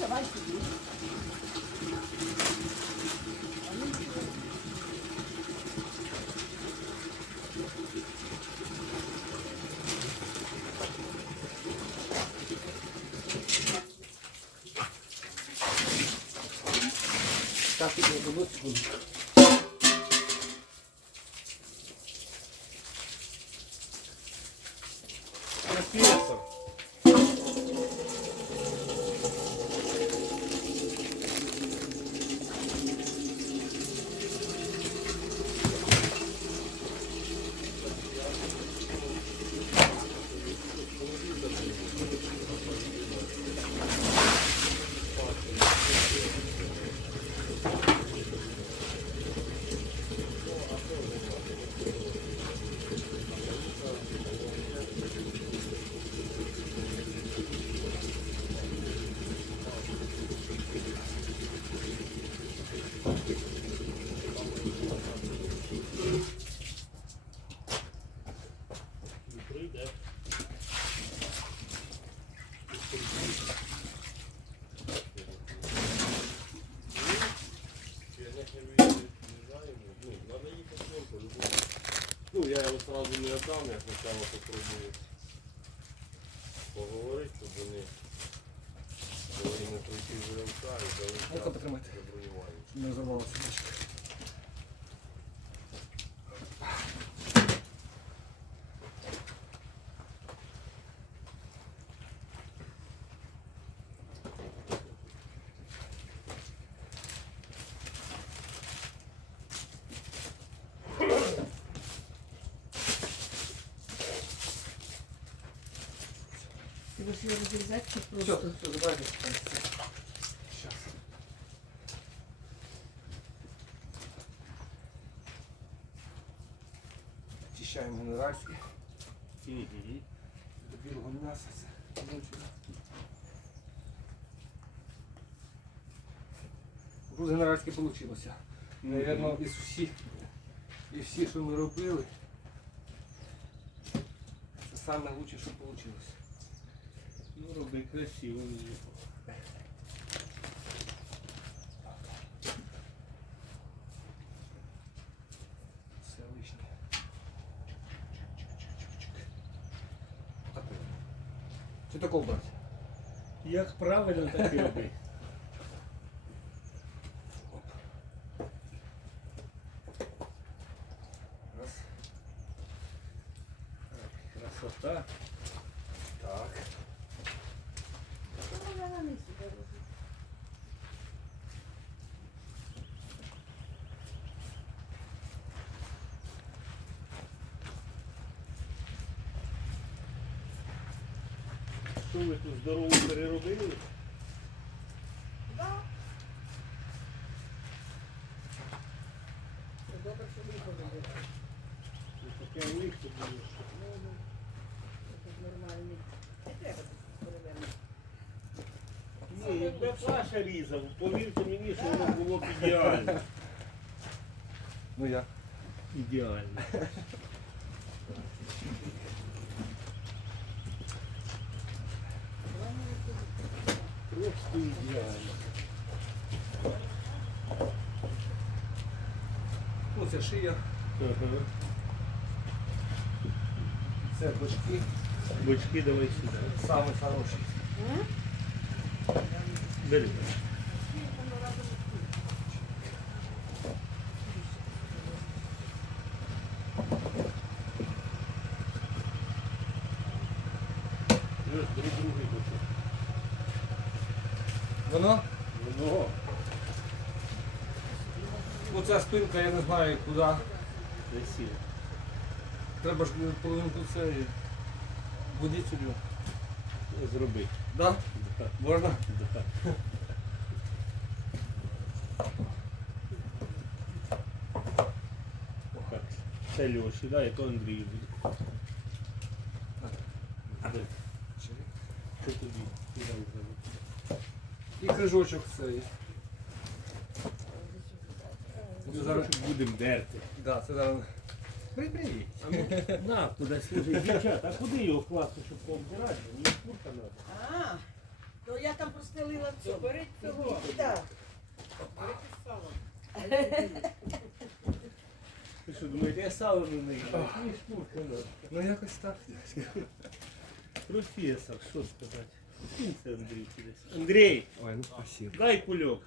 Давай сюди. Так, і одну Esqueçam. Ну, я його сразу не отдам, я спочатку попробую поговорити, щоб вони коли не прийти в ВМК і дали забронювання. Не взорвалося. Ти будеш його розрізати чи Все, просто? все, забирайте. Сейчас. Очищаємо генеральський. Мгм. До білого м'яса це внутрі. Тут генеральське вийшло. Наверно, із всіх, із всіх, що ми робили, це саме лучше, що вийшло. Ну, роби красиво. Все лишнє. Так. Чи тако брати? Як правильно, так і роби. Раз. Красота. Так. Низ сюди робить? Що ви тут здорову переробили? Да. Добре, що виходить. Це Таке лихо було. що. Ну, ну. Це нормальний. Не треба перевернути. Ні, якби Паша різав, повірте мені, що воно було б ідеально. Ну я. Ідеально. Просто ідеально. Ну це шия, Ага. це бочки, Бочки давай сюди. саме хороший. М? Бери. Воно? Воно. Ну ця спинка, я не знаю куди. Треба ж половинку це водицю. Зроби. Да? Да. Можна? Да. Так, Це Льоші, да, і то Андрію буде. Де? Що тобі? Куди вже? І крижочок цей. Це зараз, Зараз будемо дерти. да, це зараз Приберіть. А ну, на, куди служить. Дівчата, а куди його класти, щоб пообдирати? Мені куртка треба. А, то я там простелила цю. беріть цього. Так. Беріть сало. Ти що, думаєте, я сало не наїду? Мені ж куртка треба. Ну якось так. Професор, що сказати? Кинь Андрій кудись. Андрій, Ой, ну спасибо. дай кульок.